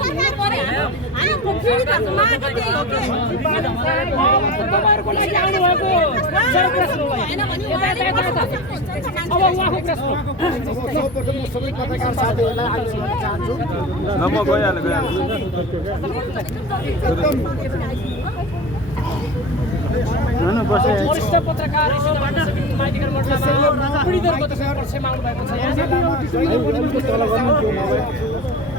सरकार गरे हामी पीडितहरुको माग त्यही हो के तपाईहरुको लागि आउनु भएको सर्वप्रथम हैन भने अब उहाँको प्रश्न सर्वप्रथम म सबै पत्रकार साथीहरूलाई आग्रह गर्न चाहन्छु नम्बर गइहाल्यो वरिष्ठ पत्रकार माइतीघर मोर्चामा पीडितहरुको पक्षमा आउनु भएको छ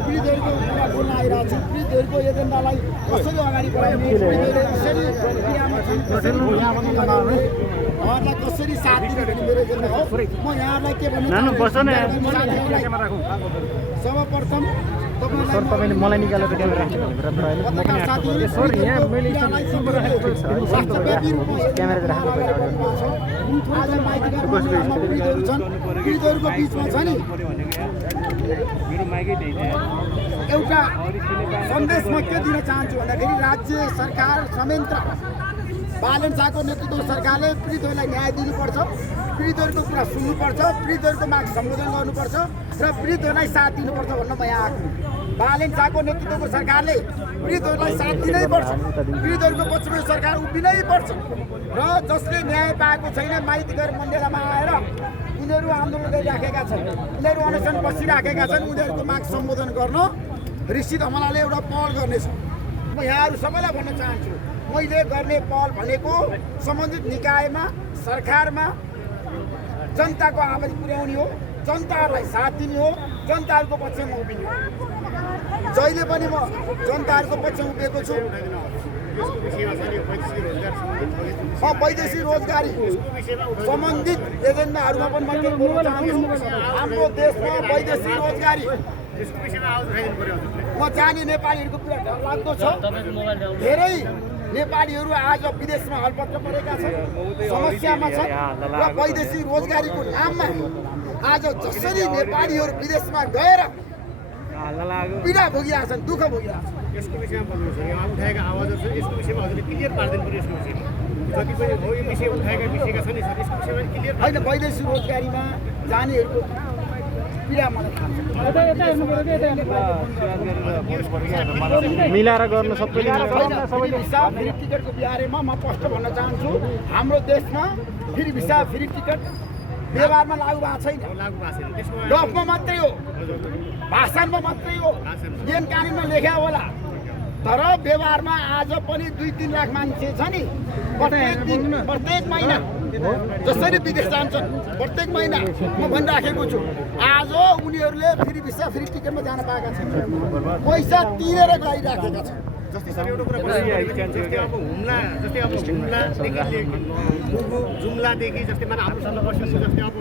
पीडितहरूको कुरा बोल्न आइरहेको छु पीडितहरूको एजेन्डालाई कसरी अगाडि बढाउने पीडितहरू कसरी पीडामा छन् कसरी उहाँहरूलाई कसरी साथ दिने भन्ने मेरो एजेन्डा हो म यहाँहरूलाई के भन्नु सर्वप्रथम तपाईले मलाई निकालेर क्यामेरा राख्नु पत्रकार साथीहरू क्यामेरा राख्नु आज माइतीघर मोर्चामा पीडितहरू छन् पीडितहरूको बिचमा छ नि एउटा सन्देश म के दिन चाहन्छु भन्दाखेरि राज्य सरकार संयन्त्र बालन शाहको नेतृत्व सरकारले पीडितहरूलाई न्याय दिनुपर्छ पीडितहरूको कुरा सुन्नुपर्छ पीडितहरूको माग सम्बोधन गर्नुपर्छ र पीडितहरूलाई साथ दिनुपर्छ भन्न म यहाँ आएको बालन शाहको नेतृत्वको सरकारले पीडितहरूलाई साथ दिनै पर्छ पीडितहरूको पक्षमा सरकार उभिनै पर्छ र जसले न्याय पाएको छैन माइतीघर मण्डेलामा आएर उनीहरू आन्दोलन गरिराखेका छन् उनीहरू अनसन बसिराखेका छन् उनीहरूको माग सम्बोधन गर्न ऋषि धमलाले एउटा पहल गर्नेछ म यहाँहरू सबैलाई भन्न चाहन्छु मैले गर्ने पहल भनेको सम्बन्धित निकायमा सरकारमा जनताको आवाज पुर्याउने हो जनताहरूलाई साथ दिने हो जनताहरूको पक्षमा उभिने हो जहिले पनि म जनताहरूको पक्षमा उभिएको छु वैदेशिक रोजगारी सम्बन्धित एजेन्डाहरूमा पनि म के बोल्न चाहन्छु हाम्रो देशमा वैदेशिक रोजगारी म जाने नेपालीहरूको कुरा डरलाग्दो छ धेरै नेपालीहरू आज विदेशमा हलपत्र परेका छन् समस्यामा छन् र वैदेशिक रोजगारीको नाममा आज जसरी नेपालीहरू विदेशमा गएर पीडा भोगिरहेछन् दुःख भोगिरहेछन् यसको विषयमा भन्नु छ यहाँ उठाएका आवाजहरू छ यसको विषयमा हजुरले क्लियर पारिदिनु पर्यो यसको विषयमा जतिपय हो यो विषय उठाएका विषयका छन् यसको विषयमा क्लियर होइन वैदेशिक रोजगारीमा जानेहरूको पीडा मलाई थाहा मिलाएर गर्न सबैले भिसा फ्री टिकटको बारेमा म स्पष्ट भन्न चाहन्छु हाम्रो देशमा फेरि भिसा फ्री टिकट व्यवहारमा लागू भएको छैन गफमा मात्रै हो भाषणमा मात्रै हो ऐन कानुनमा लेख्या होला तर व्यवहारमा आज पनि 2-3 लाख मान्छे छ नि प्रत्येक महिना जसरी विदेश जान्छन् प्रत्येक महिना म भनिराखेको छु आज उनीहरूले फेरि भिसा फ्री टिकटमा जान पाएका छन् पैसा तिरेर गइराखेका छन् जस्तै सर एउटा कुरा जस्तै अब हुम्लादेखि जुम्लादेखि जस्तै माने हाम्रोसँग बस्नु जस्तै अब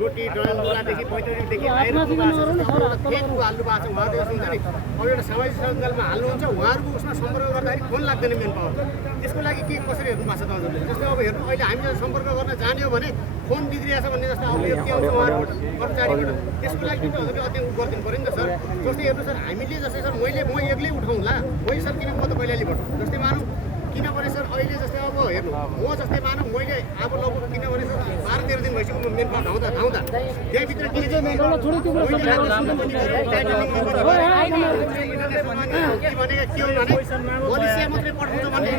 रोटी डलवादेखि पैँतादेखि आएर हाल्नु भएको छ उहाँहरू सुन्छ नि अब एउटा सामाजिक सञ्जालमा हाल्नुहुन्छ उहाँहरूको उसमा सम्पर्क गर्दाखेरि फोन लाग्दैन मेन पावर त्यसको लागि के कसरी हेर्नु भएको छ त हजुरले जस्तै अब हेर्नु अहिले हामीले सम्पर्क गर्न जाने हो भने फोन बिग्रिएको छ भन्ने जस्तो अब यो के आउँछ उहाँहरूबाट कर्मचारीबाट त्यसको लागि पनि हजुरले अध्ययन गरिदिनु पऱ्यो नि त सर जस्तै हेर्नु सर हामीले जस्तै सर म एक्लै उठाउँला मैले सर किन म त कैलालीबाट जस्तै मानौँ किनभने सर अहिले जस्तै अब हेर्नु म जस्तै मानौँ मैले अब लगभग किनभने सर 12-13 दिन भइसक्यो म मेन पावर धाउँदा त्यहीँभित्र के मलेसिया मात्रै पठाउँछ भन्ने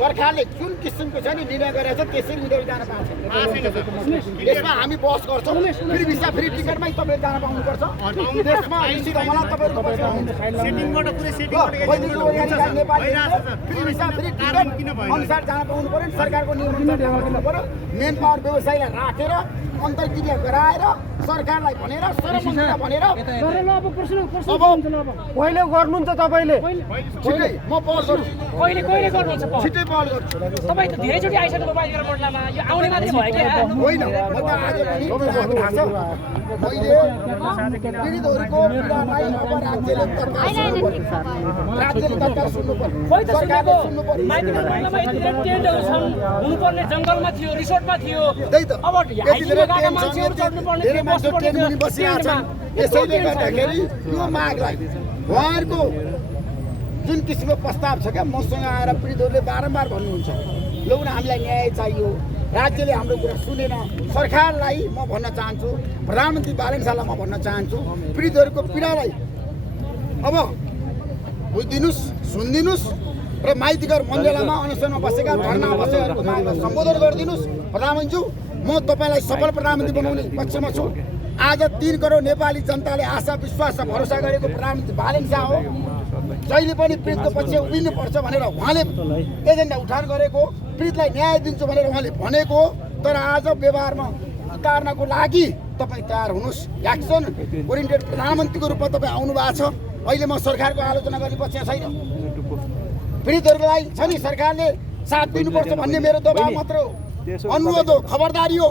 सरकारले जुन किसिमको छ नि निर्णय गरेको छ त्यसरी उनीहरू जान पाएको छैन यसमा हामी बहस गर्छौँ फेरि भिसा फ्री टिकटमै तपाईँहरू जान पाउनुपर्छ देशमा निश्चित मलाई तपाईँहरूको फेरि भिसा फ्री टिकट अनुसार जान पाउनु पऱ्यो नि सरकारको नियम अनुसार जान पाउनु पऱ्यो मेन पावर व्यवसायलाई राखेर अन्तर्क्रिया गराएर सरकारलाई भनेर सरमन्त्रीलाई भनेर अब प्रश्न पहिले गर्नुहुन्छ तपाईले छिटै म पहल गर्छु कहिले गर्नुहुन्छ छिटै पहल गर्छु तपाईँ त धेरैचोटि आइसक्नु बाहिर मोर्चामा यो आउने मात्रै भयो क्या होइन म त आज पनि थाहा छ मैले पीडितहरूको पीडालाई अब राज्यले तत्काल सुन्नु पर्यो सरकारले सुन्नु पर्यो टेन्टहरू छन् हुनुपर्ने जङ्गलमा थियो रिसोर्टमा थियो त्यही त अब धेरै मान्छे ट्रेन पनि बसिरहेका छन् यसैले गर्दाखेरि यो मागलाई उहाँहरूको जुन किसिमको प्रस्ताव छ क्या मसँग आएर पीडितहरूले बारम्बार भन्नुहुन्छ लौ न हामीलाई न्याय चाहियो राज्यले हाम्रो कुरा सुनेन। सरकारलाई म भन्न चाहन्छु, प्रधानमन्त्री बालन शाहलाई म भन्न चाहन्छु, पीडितहरूको पीडालाई अब बुझिदिनुहोस्, सुनिदिनुहोस् र माइतीघर मण्डलामा अनसनमा बसेका धर्नामा बसेकाहरूको मागलाई सम्बोधन गरिदिनुहोस्। प्रधानमन्त्रीज्यू, म तपाईँलाई सफल प्रधानमन्त्री बनाउने पक्षमा छु। आज 3 करोड नेपाली जनताले आशा विश्वास र भरोसा गरेको प्रधानमन्त्री बालन शाह हो। जहिले पनि पीडितको पक्ष उभिनुपर्छ भनेर उहाँले एजेन्डा उठान गरेको, पीडितलाई न्याय दिन्छु भनेर उहाँले भनेको हो। तर आज व्यवहारमा उतार्नको लागि तपाईँ तयार हुनुहोस्। एक्सन ओरिएन्टेड प्रधानमन्त्रीको रूपमा तपाईँ आउनु भएको छ। अहिले म सरकारको आलोचना गर्ने पक्ष छैन। पीडितहरूलाई छ नि सरकारले साथ दिनुपर्छ भन्ने मेरो दबाब मात्र हो, अनुरोध हो, खबरदारी हो।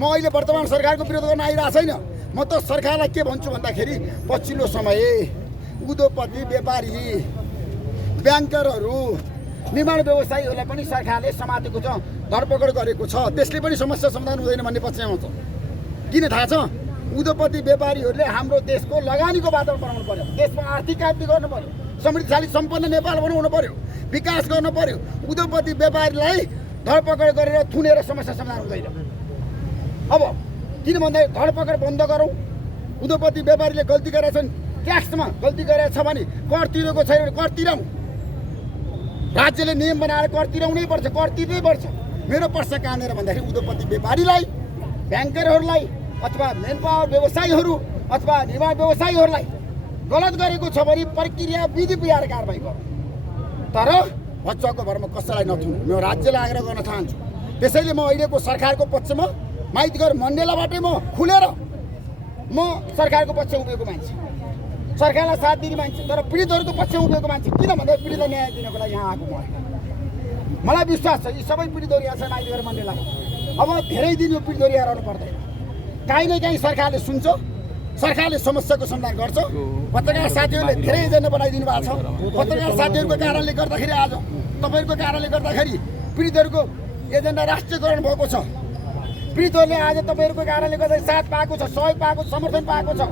म अहिले वर्तमान सरकारको विरोध गर्न आइरहेको छैन। म त सरकारलाई के भन्छु भन्दाखेरि पछिल्लो समय उद्योगपति, व्यापारी, ब्याङ्करहरू, निर्माण व्यवसायीहरूलाई पनि सरकारले समातेको छ, धरपकड गरेको छ। त्यसले पनि समस्या समाधान हुँदैन भन्ने पक्षमा छ। किन थाहा छ? उद्योगपति व्यापारीहरूले हाम्रो देशको लगानीको वातावरण बनाउनु पर्यो, देशमा आर्थिक क्रान्ति गर्नु पर्यो, समृद्धशाली सम्पन्न नेपाल बनाउनु पर्यो, विकास गर्नु पर्यो। उद्योगपति व्यापारीलाई धरपकड गरेर थुनेर समस्या समाधान हुँदैन। अब किन भन्दा धरपकड बन्द गरौँ। उद्योगपति व्यापारीले गल्ती गरेका छन्, ट्याक्समा गल्ती गरेको छ भने कर तिरेको छैन भने कर तिरौँ। राज्यले नियम बनाएर कर तिराउनै पर्छ, कर तिर्नै पर्छ। मेरो प्रश्न कहाँनिर भन्दाखेरि उद्योगपति व्यापारीलाई, ब्याङ्करहरूलाई अथवा मेन पावर व्यवसायीहरू अथवा निर्माण व्यवसायीहरूलाई गलत गरेको छ भने प्रक्रिया विधि बिहार कारबाही गरौँ। तर बच्चाको भरमा कसैलाई नथुनु, म राज्यलाई आग्रह गर्न चाहन्छु। त्यसैले म अहिलेको सरकारको पक्षमा माइतीघर मण्डलाबाटै म खुलेर म सरकारको पक्ष उभिएको मान्छे, सरकारलाई साथ दिने मान्छे, तर पीडितहरूको पक्ष उभिएको मान्छे। किन भन्दा पीडितलाई न्याय दिनको लागि यहाँ आएको मलाई विश्वास छ। यी सबै पीडितहरू यहाँ छ माइतीघर मण्डलामा। अब धेरै दिन यो पीडितहरू यहाँ रहनु पर्दैन। काहीँ न काहीँ सरकारले सुन्छ, सरकारले समस्याको समाधान गर्छ। पत्रकार साथीहरूले धेरै एजेन्डा बनाइदिनु भएको छ। पत्रकार साथीहरूको कारणले गर्दाखेरि आज तपाईँहरूको कारणले गर्दाखेरि पीडितहरूको एजेन्डा राष्ट्रियकरण भएको छ। पीडितहरूले आज तपाईँहरूको कारणले गर्दा साथ पाएको छ, सहयोग पाएको, समर्थन पाएको छ।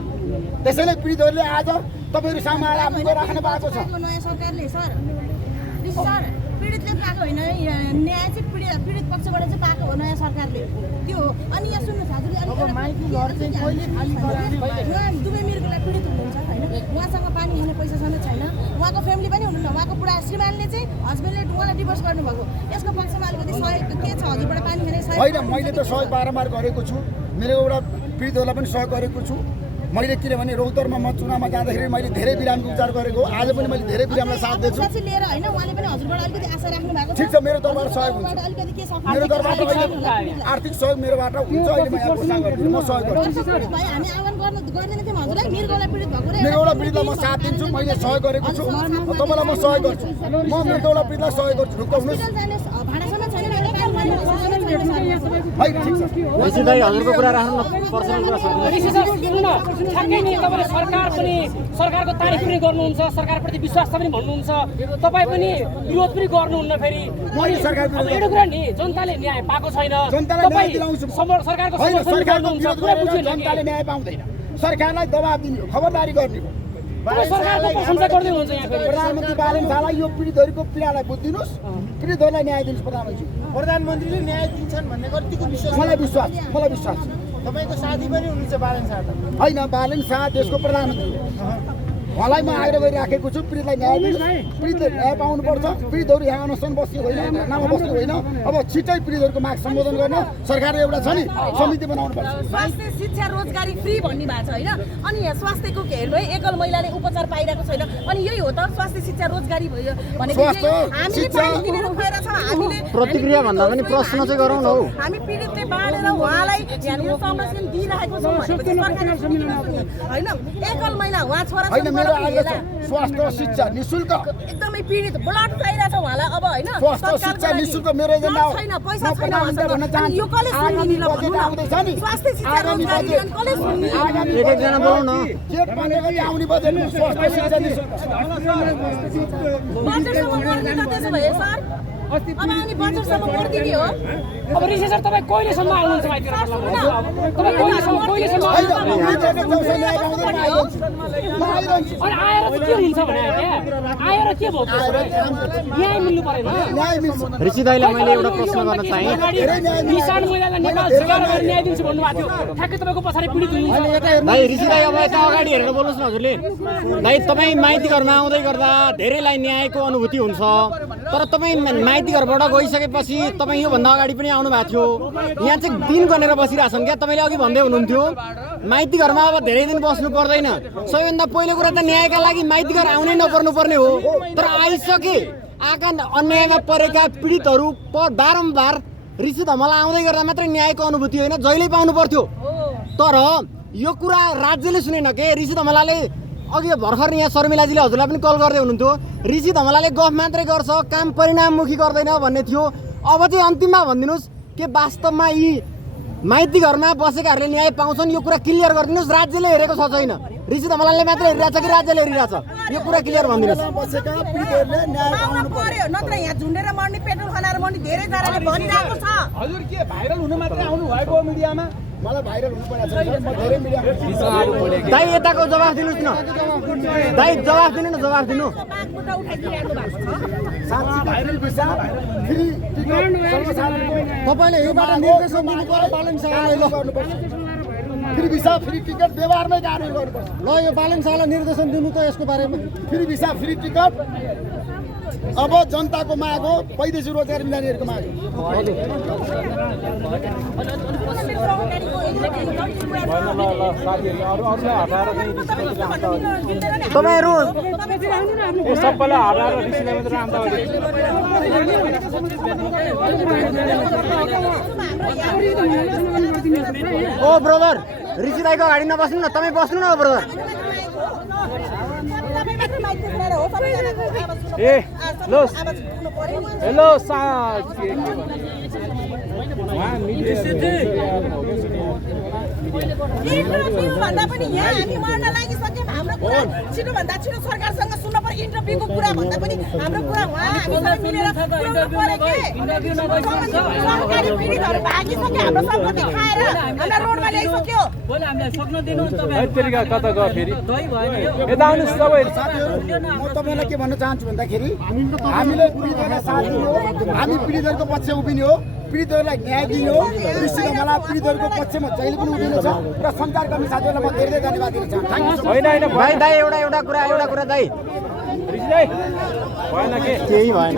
त्यसैले पीडितहरूले आज तपाईँहरू सामु आएर आफ्नो राख्नु पाएको छ। नयाँ सरकारले सर पीडितले पाएको होइन, न्याय चाहिँ पीडित पक्षबाट चाहिँ पाएको हो नयाँ सरकारले, त्यो हो। अनि यहाँ सुन्नुहोस् हजुरले दुवै मिर्गोलाई पीडित हुनुहुन्छ होइन, उहाँसँग पानी खाने पैसा छैन, उहाँको फ्यामिली पनि हुनुहुन्न, उहाँको बुढा श्रीमानले चाहिँ हस्बेन्डले उहाँलाई डिभोर्स गर्नुभएको, यसको पक्षमा अलिकति सहयोग के छ हजुरबाट पानी खाने सहयोग? होइन, मैले त सहयोग बारम्बार गरेको छु, मेरो एउटा पीडितहरूलाई पनि सहयोग गरेको छु मैले। किनभने रौतरमा म चुनावमा जाँदाखेरि मैले धेरै बिरामीको उपचार गरेको, आज पनि मैले धेरै बिरामीलाई साथ दिन्छु। लिएर होइन उहाँले पनि हजुरबाट अलिकति आशा राख्नु भएको छ। ठिक छ, मेरो तर्फबाट सहयोग हुन्छ, मेरो तर्फबाट आर्थिक सहयोग मेरोबाट हुन्छ। अहिले म यहाँ घोषणा गर्छु, म सहयोग गर्छु। हामी आह्वान गर्दैन थियौँ हजुरलाई, मृगौला पीडित भएको मृगौला पीडितलाई म साथ दिन्छु, मैले सहयोग गरेको छु, तपाईँलाई म सहयोग गर्छु। म मृगौला पीडितलाई सहयोग गर्छु, ढुक्क हुनुहोस्। हजुरको कुरा राख्नु पर्सनल कुरा ठ्याक्कै नि तपाईँले सरकारको तारिफ पनि गर्नुहुन्छ, सरकारप्रति विश्वास पनि भन्नुहुन्छ, तपाईँ पनि विरोध पनि गर्नुहुन्न। फेरि एउटा कुरा नि, जनताले न्याय पाएको छैन, जनताले न्याय पाउँदैन, सरकारलाई दबाब दिने हो, खबरदारी गर्ने हो। प्रधानमन्त्री बालन शाहलाई यो पीडितहरूको पीडालाई बुझिदिनुहोस्, पीडितहरूलाई न्याय दिनुहोस्। प्रधानमन्त्रीले न्याय दिन्छन् भन्ने कतिको विश्वास? मलाई विश्वास छ। तपाईँको साथी पनि हुनुहुन्छ बालन शाह त? होइन, बालन शाह देशको प्रधानमन्त्री, उहाँलाई म आग्रह गरिराखेको छु पीडितलाई न्याय दिनुहोस्, पीडितले न्याय पाउनुपर्छ। पीडितहरू यहाँ अनसन बस्ने होइन, धर्नामा बस्ने होइन। अब छिट्टै पीडितहरूको माग सम्बोधन गर्न सरकारले एउटा छ नि समिति बनाउनु पर्छ। स्वास्थ्य, शिक्षा, रोजगारी फ्री भन्ने भएको छ होइन। अनि यहाँ स्वास्थ्यको हेर्नु है, एकल महिलाले उपचार पाइरहेको छैन। अनि यही हो त स्वास्थ्य, शिक्षा, रोजगारी भयो भनेको हामीले पानी किनेर खुवाएर छ। हामीले प्रतिक्रिया भन्दा पनि प्रश्न चाहिँ गरौँ न हौ। हामी पीडितले बाँडेर उहाँलाई यहाँनिर संरक्षण दिइरहेको छौँ भनेपछि सरकारले सुनिदिनुहोस् नि होइन। एकल महिला उहाँ छोरा स्वास्थ्य, शिक्षा निःशुल्क, एकदमै पीडित, ब्लड चाहिरहेछ उहाँलाई अब होइन। स्वास्थ्य, शिक्षा निःशुल्क मेरो एजेन्डा हो। छैन, पैसा छैन भन्न चाहन्छु। यो कसले सुन्दिने ल भन्नु न? स्वास्थ्य, शिक्षा, रोजगारी कसले सुन्दिने? एक-एकजना बोलाउँ न। जेठ 15 गते आउने बजेट स्वास्थ्य, शिक्षा निःशुल्क। बजेटसँग मर्ने त त्यसो भए सर अब आउने बजेटसम्म गरिदिने हो अब ऋषि सर तपाईँ कहिलेसम्म आउनुहुन्छ माइती घर तपाईँ कहिलेसम्म अनि आएर चाहिँ के हुन्छ भने आएर के भयो न्याय मिल्नु परेन ऋषि दाइलाई मैले एउटा प्रश्न गर्न चाहेँ। किसान महिलालाई नेपाल सरकार न्याय दिन्छु भन्नुभएको थियो, ठ्याक्कै तपाईँको पछाडि पीडित हुनुहुन्छ। दाइ ऋषि दाइ अब यता अगाडि हेरेर बोल्नुहोस् न हजुरले। दाइ तपाईँ माइती घरमा आउँदै गर्दा धेरैलाई न्यायको अनुभूति हुन्छ, तर तपाईँ माइती घरबाट गइसकेपछि तपाईँ योभन्दा अगाडि पनि आउनु भएको थियो। यहाँ चाहिँ दिन गनेर बसिरहेको छन् क्या, तपाईँले अघि भन्दै हुनुहुन्थ्यो माइती घरमा अब धेरै दिन बस्नु पर्दैन। सबैभन्दा पहिलो कुरा त न्यायका लागि माइती घर आउनै नपर्नु पर्ने हो, तर आइसके आका अन्यायमा परेका पीडितहरू बारम्बार ऋषि धमला आउँदै गर्दा मात्रै न्यायको अनुभूति होइन, जहिले पाउनु पर्थ्यो। तर यो कुरा राज्यले सुनेन के। ऋषि धमलाले अघि भर्खर यहाँ शर्मिलाजीले हजुरलाई पनि कल गर्दै हुनुहुन्थ्यो, ऋषि धमलाले गफ मात्रै गर्छ, काम परिणाममुखी गर्दैन भन्ने थियो। अब चाहिँ अन्तिममा भनिदिनुहोस् के वास्तवमा यी माइती घरमा बसेकाहरूले न्याय पाउँछन्, यो कुरा क्लियर गरिदिनुहोस्। राज्यले हेरेको छ छैन, ऋषि धमलाले मात्र हेरिरहेछ कि राज्यले हेरिरहेछ, यो कुरा क्लियर भनिदिनुहोस्। बसेका पीडितहरूले न्याय पाउनु पर्यो, नत्र यहाँ झुन्डेर मर्ने पेट्रोल खनाएर मर्ने धेरै जनाले भनिरहेको छ। हजुर के भाइरल हुनु मात्रै आउनु भएको हो मिडियामा? मलाई भाइरल हुनु परेको छ, म धेरै मिडियामा दाइ यताको जवाफ दिनुहोस् न, दाइ जवाफ दिनु न, जवाफ दिनु। बाघबुटा उठाइदिइराख्नु भएको छ। साँच्ची भाइरल भिसा फ्री टिकट सर्वसाधारणको तपाईँले यहीबाट निर्देशन दिनु पर्यो बालन शाहलाई। ल फ्री भिसा फ्री टिकट व्यवहारमै कारवाही गर्नुपर्छ। ल यो बालन शाहलाई निर्देशन दिनु त यसको बारेमा। फ्री भिसा फ्री टिकट अब जनताको माग हो, वैदेशिक रोजगार मिलानेहरूको माग हो। तपाईँहरू सबैलाई हराएर ऋषिलाई मात्र आउँदा ओ ब्रदर ऋषि दाइको गाडी नबस्नु न, तपाईँ बस्नु न ब्रदर। ए लो हेलो भन्दा पनि यहाँ हामी मर्न लागिसक्यौँ। हाम्रो कुरा छिटोभन्दा छिटो सरकारसँग सुन्नु पर्यो। इन्टरभ्यूको कुरा भन्दा पनि हाम्रो कुरा उहाँ हामीसँग मिलेर पुर्याउनु पर्यो के। सरकारी पीडितहरू भागिसक्यो, हाम्रो सम्पत्ति खाएर हामीलाई रोडमा ल्याइसक्यो। तरिका कता गयो फेरि यता आउनुहोस् सबै। म तपाईँलाई के भन्न चाहन्छु भन्दाखेरि हामीले पीडितहरूलाई साथ दिनु हो, हामी पीडितहरूको पक्ष उभिने हो, पीडितहरूलाई न्याय दिने हो। ऋषि धमला पीडितहरूको पक्षमा जहिले पनि उभिनु छ र सञ्चारकर्मी साथीहरूलाई म धेरै धन्यवाद दिन चाहन्छु। होइन होइन भाइ दाइ एउटा कुरा दाइ ऋषि दाइ भएन के केही भएन।